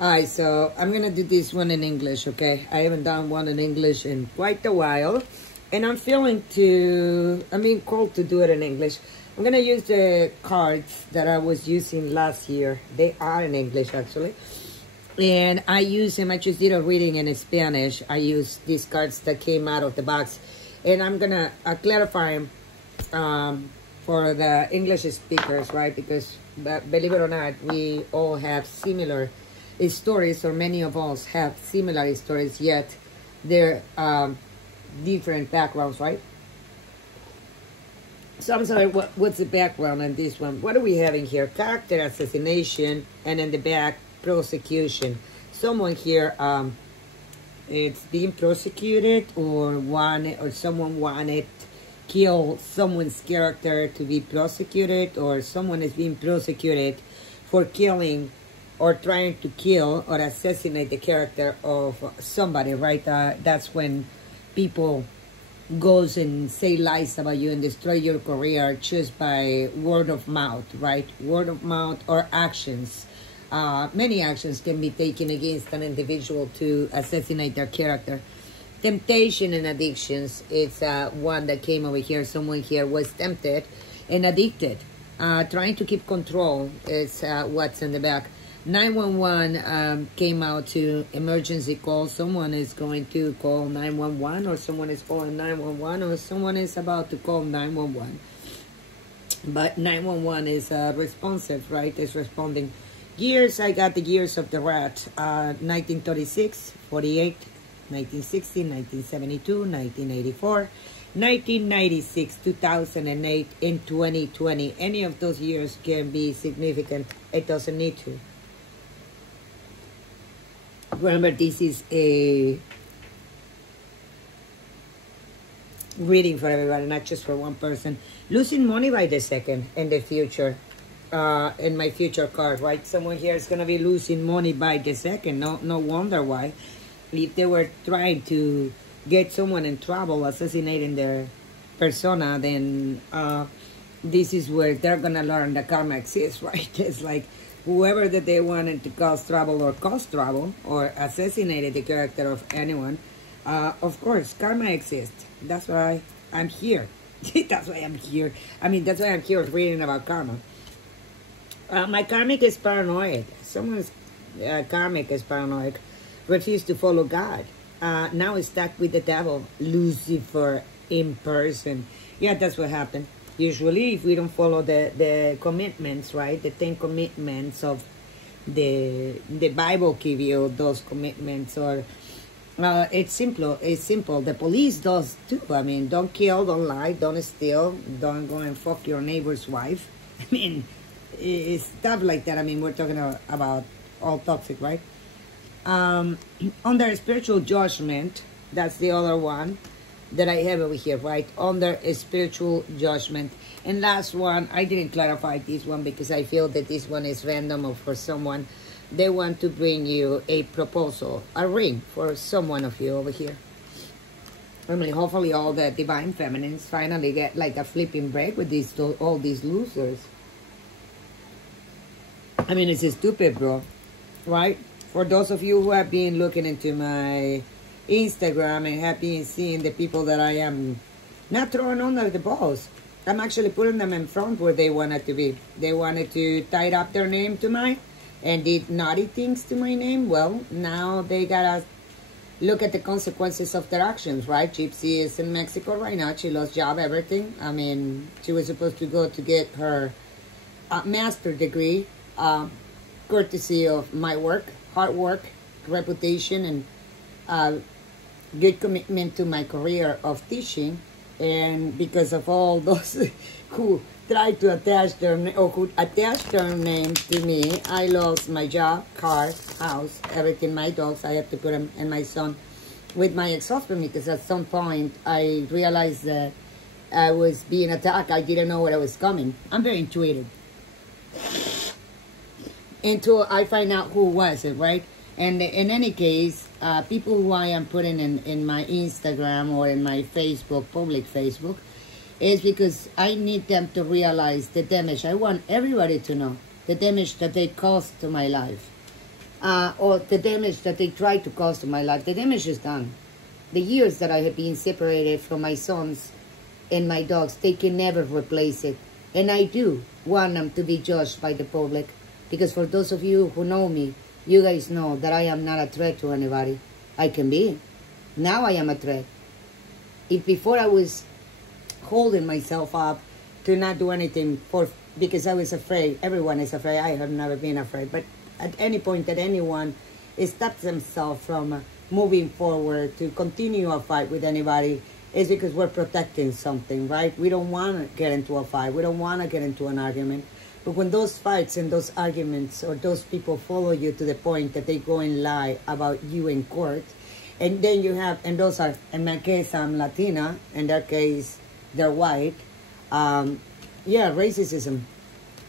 Alright, so I'm gonna do this one in English, okay? I haven't done one in English in quite a while. And I'm called to do it in English. I'm gonna use the cards that I was using last year. They are in English, actually. And I use them, I just did a reading in Spanish. I use these cards that came out of the box. And I'm gonna clarify them for the English speakers, right? Because believe it or not, we all have similar stories, or many of us have similar stories, yet they're different backgrounds, right? So I'm sorry, what's the background on this one? What are we having here? Character assassination, and in the back, prosecution. Someone here, it's being prosecuted, or someone wanted kill someone's character to be prosecuted, or someone is being prosecuted for killing or trying to kill or assassinate the character of somebody, right? That's when people goes and say lies about you and destroy your career just by word of mouth, right? Word of mouth or actions. Many actions can be taken against an individual to assassinate their character. Temptation and addictions, it's one that came over here. Someone here was tempted and addicted. Trying to keep control is what's in the back. 911 came out to emergency call. Someone is going to call 911, or someone is calling 911, or someone is about to call 911. But 911 is responsive, right? It's responding. Years, I got the years of the rat. 1936, 48, 1960, 1972, 1984, 1996, 2008, and 2020. Any of those years can be significant. It doesn't need to. Remember, this is a reading for everybody, not just for one person. Losing money by the second in the future. In my future card, right? Someone here is going to be losing money by the second. No wonder why. If they were trying to get someone in trouble, assassinating their persona, then this is where they're going to learn that karma exists, right? It's like whoever that they wanted to cause trouble or assassinated the character of anyone, of course, karma exists. That's why I'm here. That's why I'm here. I mean, that's why I'm here reading about karma. My karmic is paranoid. Someone's karmic is paranoid. Refused to follow God. Now is stuck with the devil. Lucifer in person. Yeah, that's what happened. Usually, if we don't follow the commitments, right? The 10 commitments of the Bible give you those commitments, or it's simple. It's simple. The police does too. I mean, don't kill, don't lie, don't steal, don't go and fuck your neighbor's wife. I mean, it's stuff like that. I mean, we're talking about all toxic, right? Under spiritual judgment, that's the other one that I have over here, right? Under a spiritual judgment. And last one, I didn't clarify this one because I feel that this one is random, or for someone. They want to bring you a proposal, a ring for someone of you over here. I mean, hopefully all the divine feminines finally get like a flipping break with all these losers. I mean, it's stupid, bro, right? For those of you who have been looking into my Instagram and have been seeing the people that I am not throwing under the balls, I'm actually putting them in front where they wanted to be. They wanted to tie up their name to mine and did naughty things to my name. Well, now they gotta look at the consequences of their actions, right? Gypsy is in Mexico right now. She lost job, everything. I mean, she was supposed to go to get her master's degree, courtesy of my work, hard work, reputation, and good commitment to my career of teaching. And because of all those who tried to attach their name to me, I lost my job, car, house, everything. My dogs, I have to put them, and my son with my ex-husband, because at some point I realized that I was being attacked. I didn't know where I was coming. I'm very intuitive. Until I find out who was it, right? And in any case, people who I am putting in my Instagram or in my Facebook, public Facebook, is because I need them to realize the damage. I want everybody to know the damage that they caused to my life. or the damage that they tried to cause to my life. The damage is done. The years that I have been separated from my sons and my dogs, they can never replace it. And I do want them to be judged by the public, because for those of you who know me, you guys know that I am not a threat to anybody. I can be. Now I am a threat. If before I was holding myself up to not do anything because I was afraid, everyone is afraid, I have never been afraid, but at any point that anyone stops themselves from moving forward to continue a fight with anybody, is because we're protecting something, right? We don't want to get into a fight. We don't want to get into an argument. But when those fights and those arguments or those people follow you to the point that they go and lie about you in court, and then you have, and those are, in my case, I'm Latina, in their case, they're white. Yeah, racism.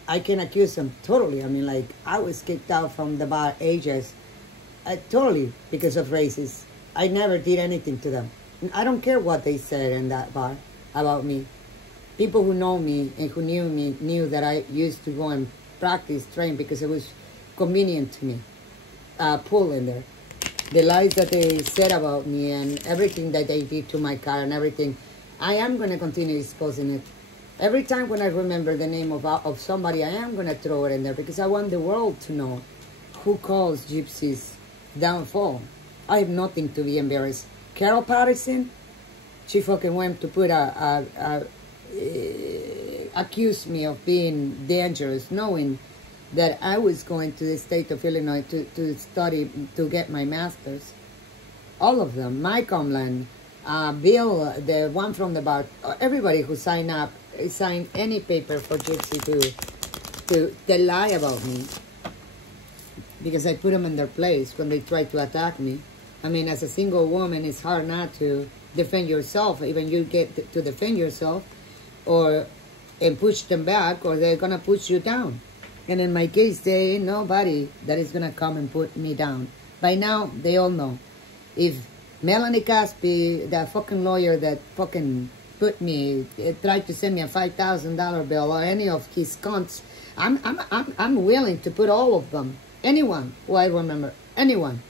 I can accuse them totally. I mean, like, I was kicked out from the bar ages, totally because of racism. I never did anything to them. I don't care what they said in that bar about me. People who know me and who knew me knew that I used to go and practice, train, because it was convenient to me, pull in there. The lies that they said about me and everything that they did to my car and everything, I am going to continue exposing it. Every time when I remember the name of somebody, I am going to throw it in there, because I want the world to know who caused Gypsy's downfall. I have nothing to be embarrassed. Carol Patterson, she fucking went to put accused me of being dangerous, knowing that I was going to the state of Illinois to study, to get my master's. All of them. Mike Omland, Bill, the one from the bar, everybody who signed up, signed any paper for Gypsy to lie about me, because I put them in their place when they tried to attack me. I mean, as a single woman, it's hard not to defend yourself. Even you get to defend yourself, and push them back, or they're gonna push you down. And in my case, there ain't nobody that is gonna come and put me down. By now, they all know. If Melanie Caspi, the fucking lawyer that fucking put me, tried to send me a $5,000 bill, or any of his cunts, I'm willing to put all of them. Anyone who I remember, anyone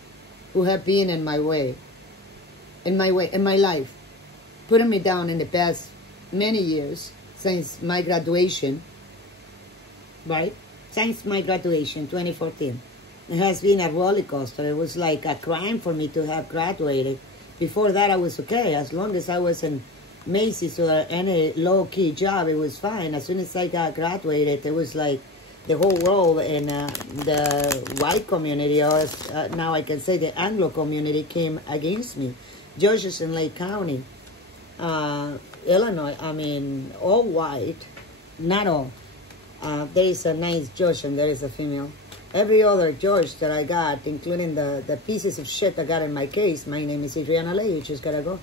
who have been in my life, putting me down in the past many years since my graduation, right? Since my graduation, 2014. It has been a roller coaster. It was like a crime for me to have graduated. Before that, I was okay. As long as I was in Macy's or any low-key job, it was fine. As soon as I got graduated, it was like the whole world in the white community, or now I can say the Anglo community, came against me. Judges in Lake County, Illinois, I mean, all white, not all. There is a nice judge and there is a female. Every other judge that I got, including the pieces of shit I got in my case, my name is Adriana Ley, you just gotta go.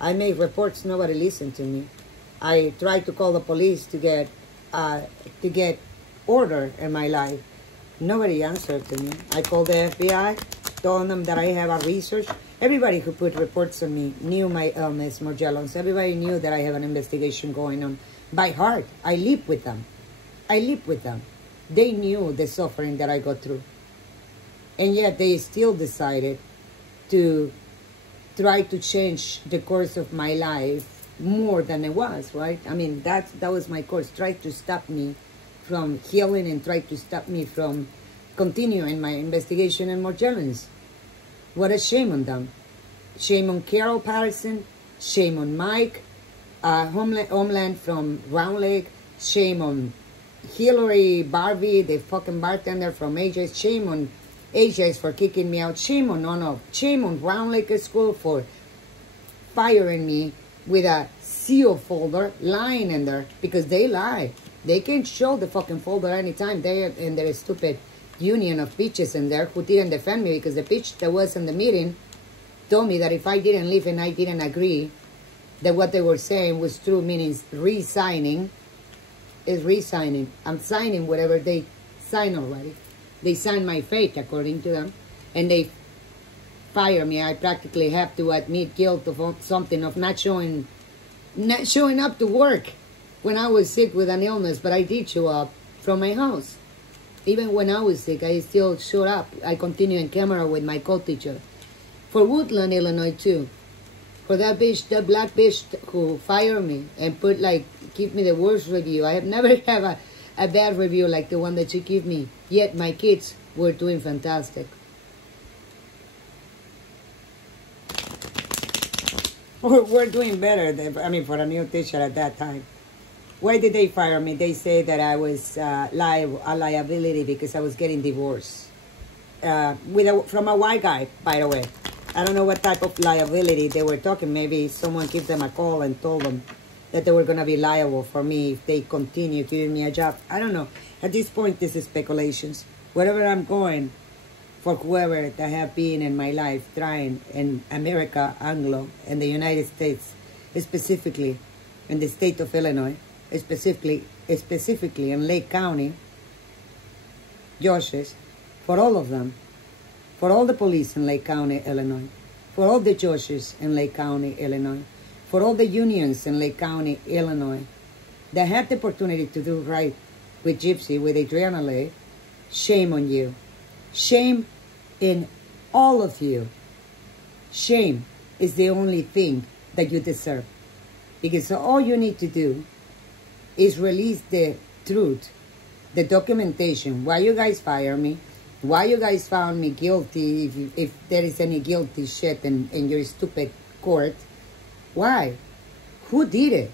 I made reports, nobody listened to me. I tried to call the police to get order in my life. Nobody answered to me. I called the FBI, told them that I have a research. Everybody who put reports on me knew my illness, Morgellons. Everybody knew that I have an investigation going on. By heart, I live with them. I live with them. They knew the suffering that I go through. And yet they still decided to try to change the course of my life more than it was, right? I mean, that was my course. Tried to stop me from healing and tried to stop me from continuing my investigation in Morgellons. What a shame on them. Shame on Carol Patterson. Shame on Mike Omland from Round Lake. Shame on Hillary Barbie, the fucking bartender from AJ's. Shame on AJ's for kicking me out. Shame on Shame on Round Lake School for firing me with a seal folder lying in there, because they lie. They can show the fucking folder anytime. They and their stupid union of bitches in there who didn't defend me, because the bitch that was in the meeting told me that if I didn't leave and I didn't agree that what they were saying was true, meaning resigning, is resigning. I'm signing whatever they sign already. They signed my fate according to them, and they fire me. I practically have to admit guilt of something, of not showing up to work when I was sick with an illness, but I did show up from my house. Even when I was sick, I still showed up. I continued in camera with my co-teacher. For Woodland, Illinois, too. For that bitch, that black bitch who fired me and put, like, give me the worst review. I have never had a bad review like the one that she gave me. Yet my kids were doing fantastic. We're doing better, I mean, for a new teacher at that time. Why did they fire me? They say that I was a liability because I was getting divorced. From a white guy, by the way. I don't know what type of liability they were talking. Maybe someone gave them a call and told them that they were going to be liable for me if they continue giving me a job. I don't know. At this point, this is speculations. Wherever I'm going, for whoever that have been in my life trying in America, Anglo, and the United States, specifically in the state of Illinois, specifically in Lake County, Joshes, for all of them, for all the police in Lake County, Illinois, for all the judges in Lake County, Illinois, for all the unions in Lake County, Illinois, that had the opportunity to do right with Gypsy, with Adriana Leigh, shame on you. Shame in all of you. Shame is the only thing that you deserve. Because all you need to do is release the truth, the documentation, why you guys fired me, why you guys found me guilty, if there is any guilty shit in your stupid court. Why? Who did it?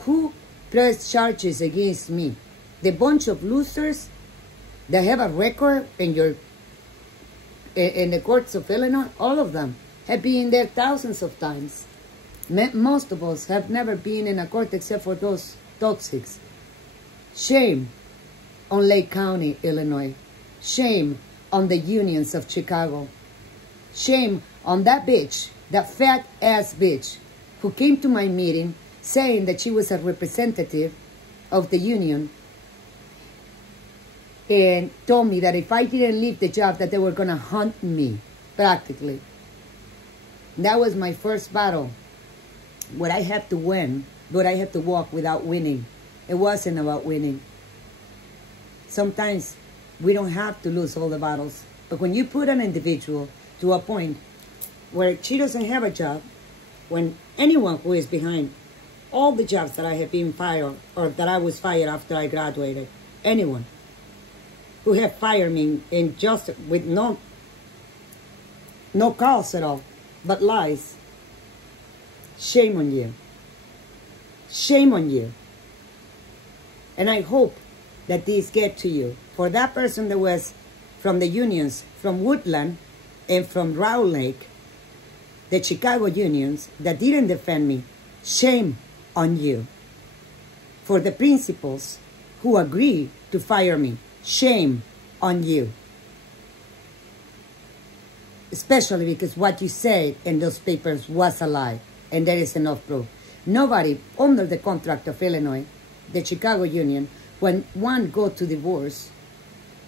Who pressed charges against me? The bunch of losers that have a record in the courts of Illinois, all of them have been there thousands of times. Most of us have never been in a court except for those toxics. Shame on Lake County, Illinois. Shame on the unions of Chicago. Shame on that bitch, that fat ass bitch, who came to my meeting saying that she was a representative of the union and told me that if I didn't leave the job that they were going to hunt me, practically. That was my first battle. What I had to win, but I had to walk without winning. It wasn't about winning. Sometimes we don't have to lose all the battles. But when you put an individual to a point where she doesn't have a job, when anyone who is behind all the jobs that I have been fired or that I was fired after I graduated, anyone who have fired me in just with no cause at all, but lies, shame on you. Shame on you. And I hope that these get to you. For that person that was from the unions, from Woodland and from Round Lake, the Chicago unions that didn't defend me, shame on you. For the principals who agreed to fire me, shame on you. Especially because what you said in those papers was a lie, and there is enough proof. Nobody under the contract of Illinois, the Chicago union, when one go to divorce,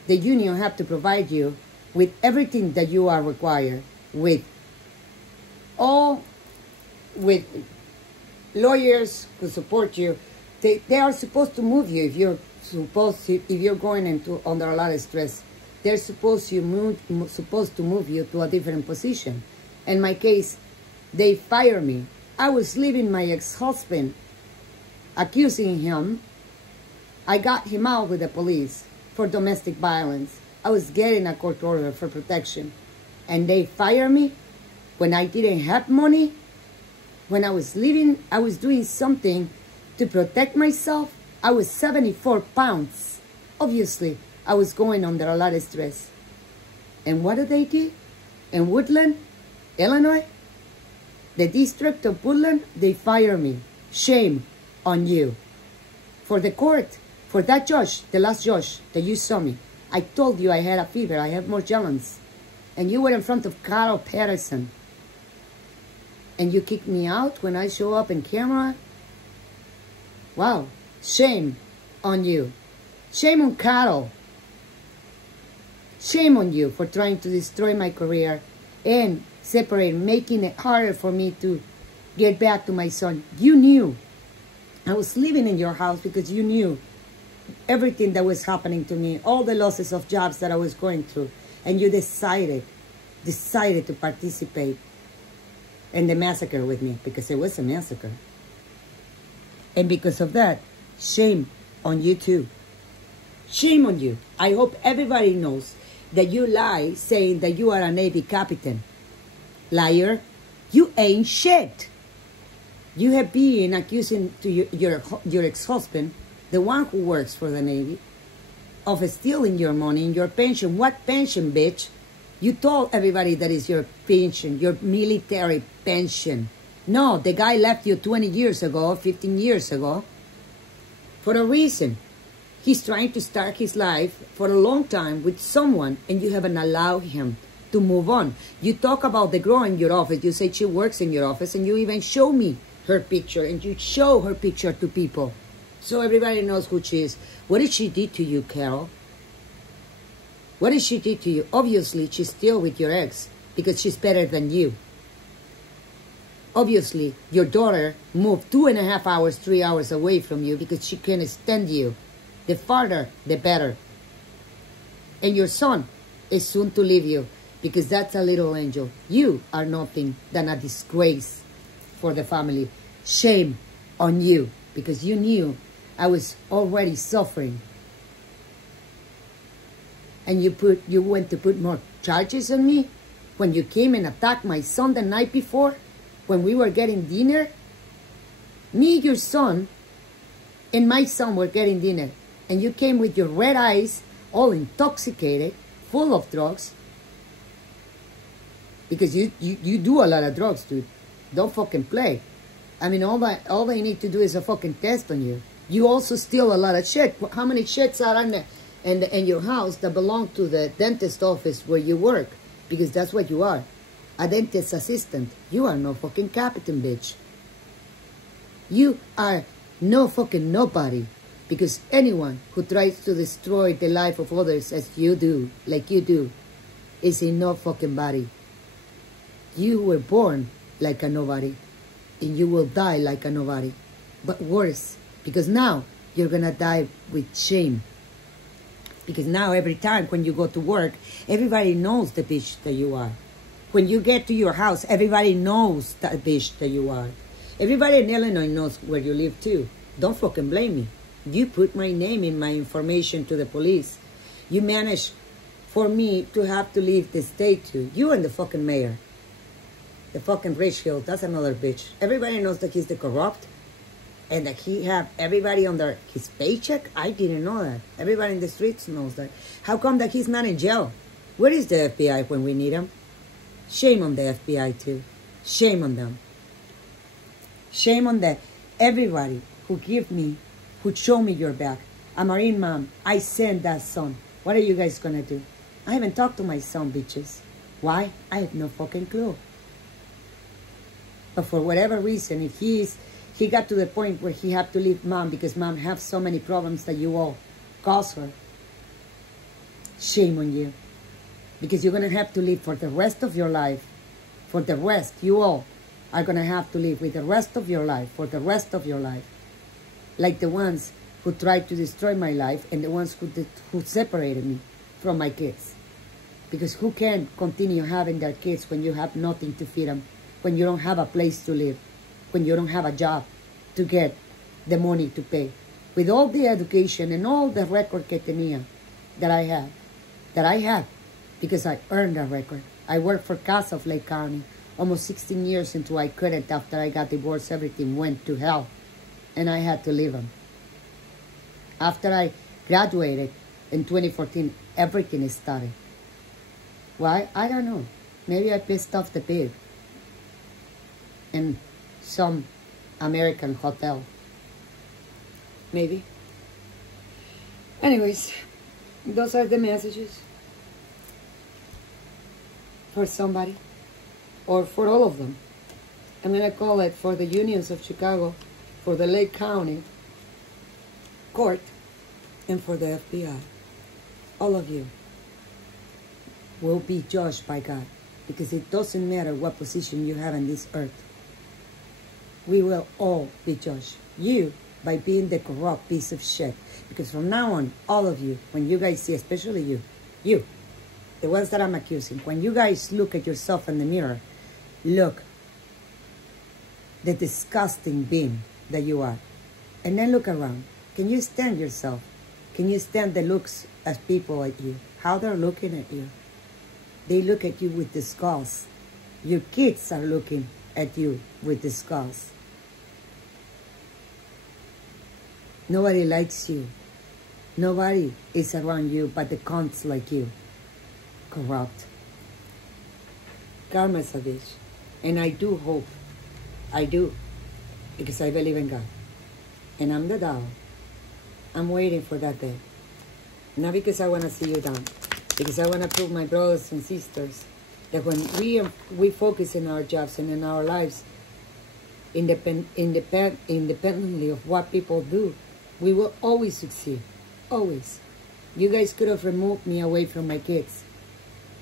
the union have to provide you with everything that you are required, with lawyers who support you. They are supposed to move you if you're going into under a lot of stress. They're supposed to move you to a different position. In my case, they fired me. I was leaving my ex-husband, accusing him. I got him out with the police for domestic violence. I was getting a court order for protection. And they fired me when I didn't have money. When I was leaving, I was doing something to protect myself. I was 74 pounds. Obviously, I was going under a lot of stress. And what did they do? In Woodland, Illinois, the district of Woodland, they fired me. Shame on you. For the court, for that judge, the last judge that you saw me, I told you I had a fever, I have Morgellons. And you were in front of Carl Patterson. And you kicked me out when I show up in camera? Wow. Shame on you. Shame on Carol. Shame on you for trying to destroy my career and separate, making it harder for me to get back to my son. You knew. I was living in your house because you knew everything that was happening to me, all the losses of jobs that I was going through, and you decided to participate in the massacre with me, because it was a massacre. And because of that, shame on you too. Shame on you. I hope everybody knows that you lie saying that you are a Navy captain. Liar, you ain't shit. You have been accusing to your ex-husband, the one who works for the Navy, of stealing your money and your pension. What pension, bitch? You told everybody that is your pension, your military pension. No, the guy left you 20 years ago, 15 years ago, for a reason. He's trying to start his life for a long time with someone, and you haven't allowed him to move on. You talk about the girl in your office. You say she works in your office, and you even show me her picture, and you show her picture to people, so everybody knows who she is. What did she do to you, Carol? What did she do to you? Obviously, she's still with your ex because she's better than you. Obviously, your daughter moved 2.5 hours, 3 hours away from you because she can't stand you. The farther, the better. And your son is soon to leave you because that's a little angel. You are nothing than a disgrace for the family. Shame on you, because you knew I was already suffering. And you went to put more charges on me when you came and attacked my son the night before, when we were getting dinner. Me, your son, and my son were getting dinner, and you came with your red eyes, all intoxicated, full of drugs, because you do a lot of drugs, dude. Don't fucking play. I mean, all they need to do is a fucking test on you. You also steal a lot of shit. How many shits are in your house that belong to the dentist office where you work? Because that's what you are. A dentist assistant. You are no fucking captain, bitch. You are no fucking nobody. Because anyone who tries to destroy the life of others as you do, like you do, is a no fucking body. You were born like a nobody, and you will die like a nobody. But worse, because now you're gonna die with shame. Because now every time when you go to work, everybody knows the bitch that you are. When you get to your house, everybody knows the bitch that you are. Everybody in Illinois knows where you live too. Don't fucking blame me. You put my name in my information to the police. You managed for me to have to leave the state too. You and the fucking mayor. The fucking Richfield, that's another bitch. Everybody knows that he's the corrupt and that he have everybody under his paycheck. I didn't know that. Everybody in the streets knows that. How come that he's not in jail? Where is the FBI when we need him? Shame on the FBI too. Shame on them. Shame on everybody who show me your back. A Marine mom, I sent that son. What are you guys gonna do? I haven't talked to my son, bitches. Why? I have no fucking clue. But for whatever reason, if he got to the point where he had to leave mom because mom have so many problems that you all caused her. Shame on you. Because you're going to have to live for the rest of your life. For the rest, you all are going to have to live with the rest of your life, for the rest of your life. Like the ones who tried to destroy my life and the ones who separated me from my kids. Because who can continue having their kids when you have nothing to feed them? When you don't have a place to live, when you don't have a job to get the money to pay. With all the education and all the record que tenía that I have, because I earned a record. I worked for CASA of Lake County almost 16 years until I couldn't. After I got divorced, everything went to hell, and I had to leave them. After I graduated in 2014, everything started. Why? I don't know. Maybe I pissed off the pig in some American hotel. Maybe. Anyways, those are the messages for somebody or for all of them. I'm going to call it for the unions of Chicago, for the Lake County Court, and for the FBI. All of you will be judged by God, because it doesn't matter what position you have on this earth. We will all be judged. You by being the corrupt piece of shit. Because from now on, all of you, when you guys see, especially you, the ones that I'm accusing, when you guys look at yourself in the mirror, look the disgusting being that you are. And then look around. Can you stand yourself? Can you stand the looks as people at you? How they're looking at you? They look at you with disgust. Your kids are looking at you with disgust. Nobody likes you. Nobody is around you but the cunts like you. Corrupt. Karma is a bitch. And I do hope. I do. Because I believe in God. And I'm the Tao. I'm waiting for that day. Not because I want to see you down. Because I want to prove my brothers and sisters that when we focus in our jobs and in our lives, independently of what people do, we will always succeed. Always. You guys could have removed me away from my kids.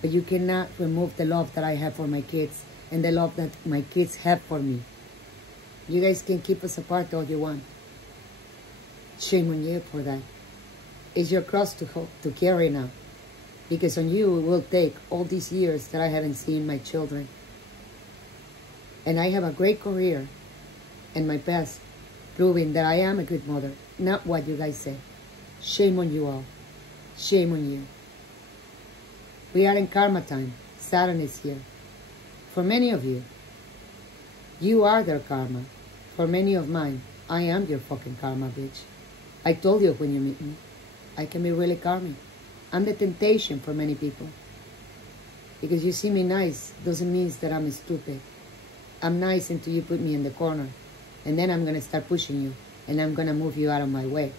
But you cannot remove the love that I have for my kids and the love that my kids have for me. You guys can keep us apart all you want. Shame on you for that. It's your cross to carry now. Because on you it will take all these years that I haven't seen my children. And I have a great career in my past, proving that I am a good mother, not what you guys say. Shame on you all. Shame on you. We are in karma time. Saturn is here. For many of you, you are their karma. For many of mine, I am your fucking karma, bitch. I told you when you meet me, I can be really karmic. I'm the temptation for many people. Because you see me nice doesn't mean that I'm stupid. I'm nice until you put me in the corner. And then I'm going to start pushing you. And I'm going to move you out of my way.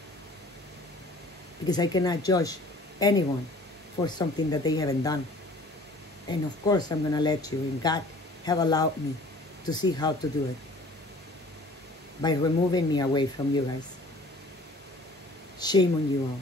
Because I cannot judge anyone for something that they haven't done. And of course I'm going to let you. And God have allowed me to see how to do it. By removing me away from you guys. Shame on you all.